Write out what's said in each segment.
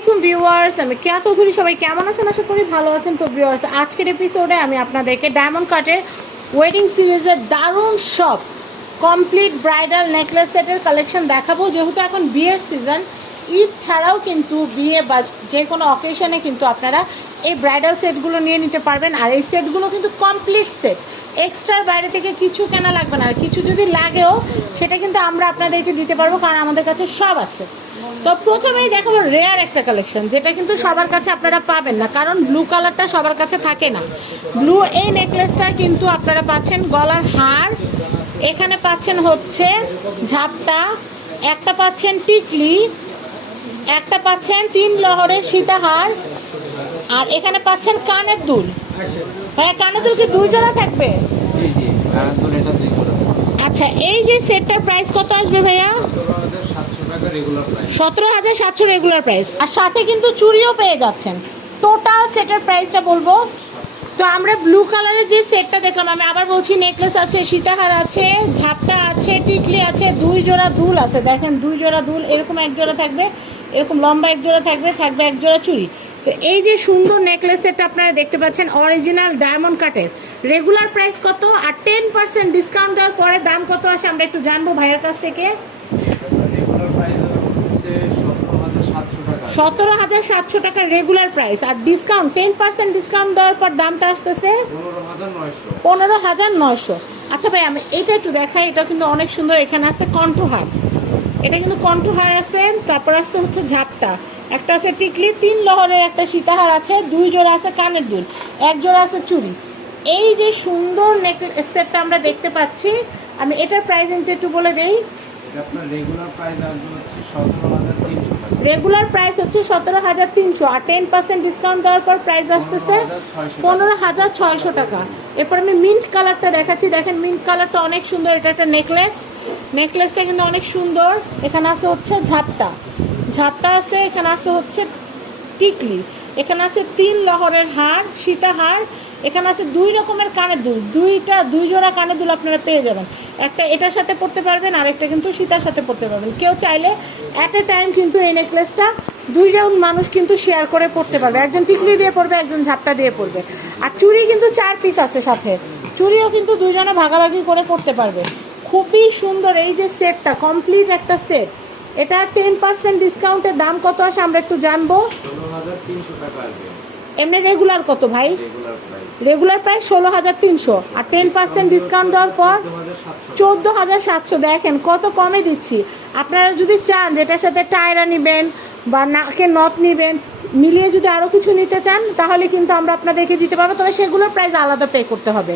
আসসালামাইকুম আমি কেয়া চৌধুরী। সবাই কেমন আছেন? আশা করি ভালো আছেন। তো ভিউয়ার্স, আজকের এপিসোডে আমি আপনাদেরকে ডায়মন্ড কাটের ওয়েডিং সিরিজের দারুণ সব কমপ্লিট ব্রাইডাল নেকলেস সেটের কালেকশন দেখাবো। যেহেতু এখন বিয়ের সিজন ঈদ ছাড়াও কিন্তু বিয়ে বা যে কোনো অকেশনে কিন্তু আপনারা এই ব্রাইডাল সেটগুলো নিয়ে নিতে পারবেন। আর এই সেটগুলো কিন্তু কমপ্লিট সেট এক্সট্রার বাইরে থেকে কিছু কেনা লাগবে না। আর কিছু যদি লাগেও, সেটা কিন্তু আমরা আপনাদেরকে দিতে পারব, কারণ আমাদের কাছে সব আছে। তো প্রথমেই দেখো রেয়ার একটা কালেকশন যেটা কিন্তু সবার কাছে আপনারা পাবেন না কারণ ব্লু কালারটা সবার কাছে থাকে না। ব্লু এই নেকলেসটা কিন্তু আপনারা পাচ্ছেন গলার হার এখানে পাচ্ছেন হচ্ছে ঝাপটা একটা পাচ্ছেন টিকলি একটা পাচ্ছেন তিন লহরের সীতাহার আর এখানে পাচ্ছেন কানের দুল। হ্যাঁ কানের দুল কি দুই জোড়া থাকবে? আচ্ছা এই যে সেটটার প্রাইস কত আসবে ভাইয়া? সতেরো হাজার সাতশো রেগুলার প্রাইস আর সাথে কিন্তু চুড়িও পেয়ে যাচ্ছেন। টোটাল সেটের প্রাইসটা বলব। তো আমরা ব্লু কালারের যে সেটটা দেখলাম, আমি আবার বলছি নেকলেস আছে, সীতাহার আছে, ঝাপটা আছে, টিকলি আছে, দুই জোড়া দুল আছে। দেখেন, দুই জোড়া দুল, এরকম এক জোড়া থাকবে, এরকম লম্বা এক জোড়া থাকবে থাকবে এক জোড়া চুড়ি। তো এই যে সুন্দর নেকলেস সেটটা আপনারা দেখতে পাচ্ছেন অরিজিনাল ডায়মন্ড কাটের রেগুলার প্রাইস কত? আর টেন পার্সেন্ট ডিসকাউন্ট দেওয়ার পরে দাম কত আসে আমরা একটু জানব ভাইয়ের কাছ থেকে রেগুলার প্রাইস হচ্ছে সতেরো হাজার সাতশো টাকা সতেরো হাজার সাতশো টাকার রেগুলার প্রাইস আর ডিসকাউন্ট টেন পার্সেন্ট ডিসকাউন্ট দেওয়ার পর দামটা আসতেছে পনেরো হাজার নয়শো। আচ্ছা ভাই আমি এটা একটু দেখাই এটা কিন্তু অনেক সুন্দর এখানে আছে কণ্ঠহার। এটা কিন্তু কণ্ঠহার আছে তারপর আছে হচ্ছে ঝাপটা। একটা আছে টিকলি তিন লহরের একটা সীতাহার আছে দুই জোড়া আছে কানের দুল এক জোড়া আছে চুড়ি। এই যে সুন্দর নেকলেস সেটটা আমরা দেখতে পাচ্ছি আমি এটার প্রাইস একটু বলে দেই। রেগুলার প্রাইস হচ্ছে সতেরো হাজার তিনশো আর টেন পার্সেন্ট ডিসকাউন্ট দেওয়ার পর প্রাইস আসতেছে পনেরো হাজার ছয়শো টাকা। এরপর আমি মিন্ট কালারটা দেখাচ্ছি। দেখেন মিন্ট কালারটা অনেক সুন্দর। এটা একটা নেকলেস নেকলেসটা কিন্তু অনেক সুন্দর। এখানে আছে হচ্ছে ঝাপটা। ঝাপটা আছে এখানে আছে হচ্ছে টিকলি। এখানে আছে তিন লহরের হার সীতাহার এখানে আছে দুই রকমের কানের দুল। দুইটা, দুই জোড়া কানের দুল আপনারা পেয়ে যাবেন। একটা এটার সাথে পড়তে পারবেন, আর একটা কিন্তু সীতার সাথে পড়তে পারবেন। কেউ চাইলে অ্যাট এ টাইম কিন্তু এই নেকলেসটা দুইজন মানুষ কিন্তু শেয়ার করে পড়তে পারবে। একজন টিকলি দিয়ে পড়বে, একজন ঝাপটা দিয়ে পড়বে। আর চুড়ি কিন্তু চার পিস আছে সাথে। চুড়িও কিন্তু দুইজনে ভাগাভাগি করে পড়তে পারবে। খুবই সুন্দর এই যে সেটটা কমপ্লিট একটা সেট এটা টেন পার্সেন্ট ডিসকাউন্টের দাম কত আসে আমরা একটু জানব? ষোলো হাজার তিনশো টাকা এমনি রেগুলার কত ভাই? রেগুলার প্রাইস ষোলো হাজার তিনশো। আর টেন পার্সেন্ট ডিসকাউন্ট দেওয়ার পর চোদ্দ হাজার সাতশো। চোদ্দ হাজার সাতশো দেখেন কত কমে দিচ্ছি। আপনারা যদি চান যেটার সাথে টায়রা নেবেন বা নাকে নথ নেবেন মিলিয়ে যদি আরও কিছু নিতে চান তাহলে কিন্তু আমরা আপনাদেরকে দিতে পারব। তবে সেগুলোর প্রাইস আলাদা পে করতে হবে।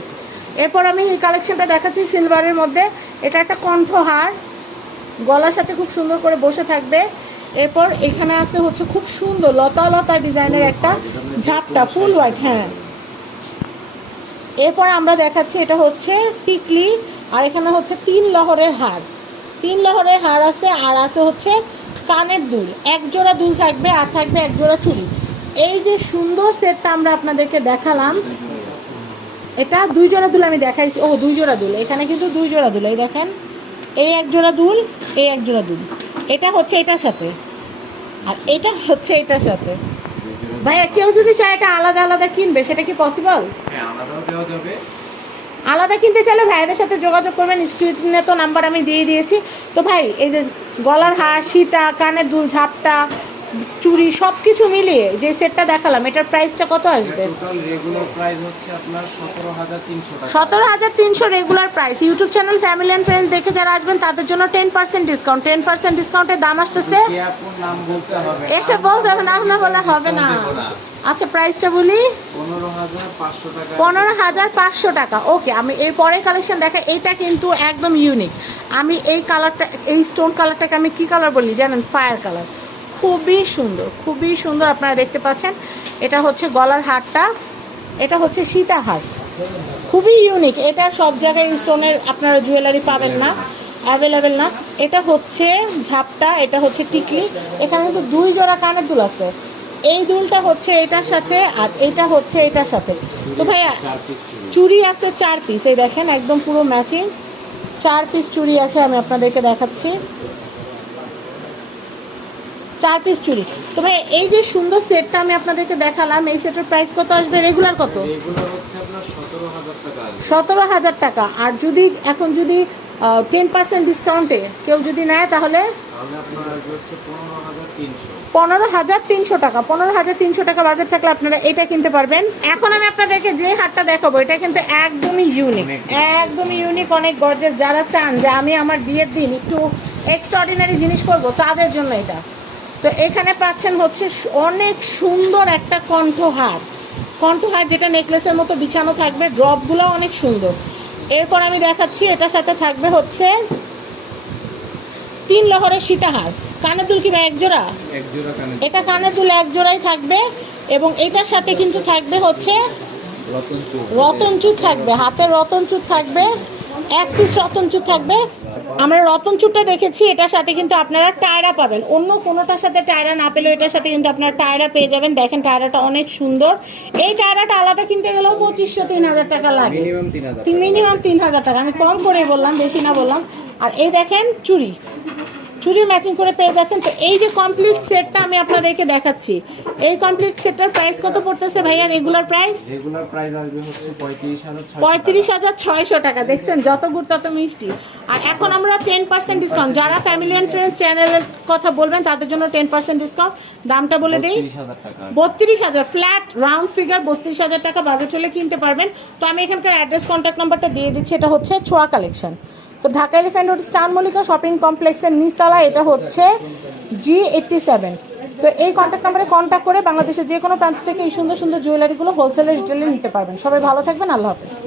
এরপর আমি এই কালেকশনটা দেখাচ্ছি সিলভারের মধ্যে। এটা একটা কণ্ঠহার। গলার সাথে খুব সুন্দর করে বসে থাকবে। এরপর এখানে আছে হচ্ছে খুব সুন্দর লতা লতা ডিজাইনের একটা ঝাপটা, ফুল হোয়াইট হ্যাঁ। এরপর আমরা দেখাচ্ছি এটা হচ্ছে টিকলি আর এখানে হচ্ছে তিন লহরের হার। তিন লহরের হার আছে আর আছে হচ্ছে কানের দুল। এক জোড়া দুল থাকবে আর থাকবে এক জোড়া চুড়ি। এই যে সুন্দর সেটটা আমরা আপনাদেরকে দেখালাম, এটা দুই জোড়া দুল আমি দেখাইছি। ও দুই জোড়া দুল। এখানে কিন্তু দুই জোড়া দুল, এই দেখেন। এই এক জোড়া দুল, এই এক জোড়া দুল। এটা হচ্ছে এটার সাথে। আর এটা হচ্ছে এটার সাথে। ভাইয়া কেউ যদি চায় এটা আলাদা আলাদা কিনবে সেটা কি পসিবল হ্যাঁ আলাদাও দেওয়া যাবে। আলাদা কিনতে চাইলে ভাইয়াদের সাথে যোগাযোগ করবেন স্ক্রিনে তো নাম্বার আমি দিয়ে দিয়েছি। তো ভাই এই যে গলার হার সীতা কানের দুল ঝাপটা চুড়ি সব কিছু মিলিয়ে যে সেটটা দেখালাম এটার প্রাইসটা কত আসবে? সতেরো হাজার তিনশো regular price YouTube channel family and friend দেখে যারা আসবেন তাদের জন্য ten percent discount ten percent ডিসকাউন্টের দাম আসতেছে। এসে বলতে হবে না না বলে হবে না। আচ্ছা প্রাইসটা বলি। পনেরো হাজার পাঁচশো টাকা। পনেরো হাজার পাঁচশো টাকা। ওকে আমি এর পরের কালেকশন দেখা এইটা কিন্তু একদম ইউনিক আমি এই কালারটা এই স্টোন কালারটাকে আমি কি কালার বলি জানেন? ফায়ার কালার খুবই সুন্দর খুবই সুন্দর আপনারা দেখতে পাচ্ছেন। এটা হচ্ছে গলার হারটা, এটা হচ্ছে সীতাহার। খুবই ইউনিক এটা সব জায়গায় স্টোনের আপনারা জুয়েলারি পাবেন না অ্যাভেলেবেল না। এটা হচ্ছে ঝাপটা, এটা হচ্ছে টিকলি, এখানে কিন্তু দুই জোড়া কানের দুল আছে। এই দুলটা হচ্ছে এটার সাথে আর এটা হচ্ছে এটার সাথে। তো ভাইয়া, চুড়ি আছে চার পিস এই দেখেন, একদম পুরো ম্যাচিং চার পিস চুড়ি আছে, আমি আপনাদেরকে দেখাচ্ছি। চার পিস চুড়ি। তবে এই যে সুন্দর সেটটা আমি আপনাদেরকে দেখালাম এই সেটের প্রাইস কত আসবে? রেগুলার কত? সতেরো হাজার টাকা আর যদি এখন যদি টেন পার্সেন্ট ডিসকাউন্টে কেউ যদি নেয় তাহলে? পনেরো হাজার তিনশো। টাকা। পনেরো হাজার তিনশো টাকা বাজার থাকলে আপনারা এটা কিনতে পারবেন। এখন আমি আপনাদেরকে যে হাটটা দেখাবো এটা কিন্তু একদমই ইউনিক একদমই ইউনিক অনেক গর্জেস যারা চান যে আমি আমার বিয়ের দিন একটু এক্সট্রাঅর্ডিনারি জিনিস করব তাদের জন্য এটা। তো এখানে পাচ্ছেন হচ্ছে অনেক সুন্দর একটা কণ্ঠহার। কণ্ঠহার যেটা নেকলেসের মতো বিছানো থাকবে ড্রপগুলো অনেক সুন্দর। এরপর আমি দেখাচ্ছি এটার সাথে থাকবে হচ্ছে তিন লহরের সীতাহার। কানে দুল কি এক জোড়া কানে এটা কানে দুল এক জোড়াই থাকবে এবং এটার সাথে কিন্তু থাকবে হচ্ছে রতনচুর থাকবে হাতে রতনচুর থাকবে এক পিস রতনচুর থাকবে। আমরা রতন চুটটা দেখেছি এটার সাথে কিন্তু আপনারা টায়রা পাবেন। অন্য কোনোটার সাথে টায়রা না পেলেও এটার সাথে কিন্তু আপনারা টায়রা পেয়ে যাবেন। দেখেন টায়রাটা অনেক সুন্দর। এই টায়রাটা আলাদা কিনতে গেলেও পঁচিশশো তিন হাজার টাকা লাগে। মিনিমাম তিন হাজার টাকা। আমি কম করে বললাম বেশি না বললাম। আর এই দেখেন চুড়ি। চুড়ি ম্যাচিং করে পেয়ে যাচ্ছেন। তো এই যে কমপ্লিট সেটটা আমি আপনাদেরকে দেখাচ্ছি। এই কমপ্লিট সেটটার প্রাইস কত পড়তেছে ভাইয়া? রেগুলার প্রাইস রেগুলার প্রাইস আসবে হচ্ছে পঁয়ত্রিশ হাজার ছয়শো পঁয়ত্রিশ হাজার ছয়শো টাকা। দেখছেন যত গুড় তত মিষ্টি। আর এখন আমরা টেন পার্সেন্ট ডিসকাউন্ট যারা ফ্যামিলি অ্যান্ড ফ্রেন্ডস চ্যানেলের কথা বলবেন তাদের জন্য টেন পার্সেন্ট ডিসকাউন্ট দামটা বলে দিই। তিরিশ হাজার টাকা। বত্রিশ হাজার। ফ্ল্যাট রাউন্ড ফিগার বত্রিশ হাজার টাকা বাজেট হলে কিনতে পারবেন। তো আমি এখানকার অ্যাড্রেস কন্ট্যাক্ট নাম্বারটা দিয়ে দিচ্ছি। এটা হচ্ছে ছোয়া কালেকশন তো ঢাকা এলিফ্যান্ট রোড স্টান মল্লিকা শপিং কমপ্লেক্সের নিচতলা এটা হচ্ছে জি এইটটি সেভেন তো এই কন্ট্যাক্ট নাম্বারে কন্ট্যাক্ট করে বাংলাদেশের যে কোনো প্রান্ত থেকে এই সুন্দর সুন্দর জুয়েলারিগুলো হোলসেলে রিটেলে নিতে পারবেন। সবাই ভালো থাকবেন, আল্লাহ হাফেজ।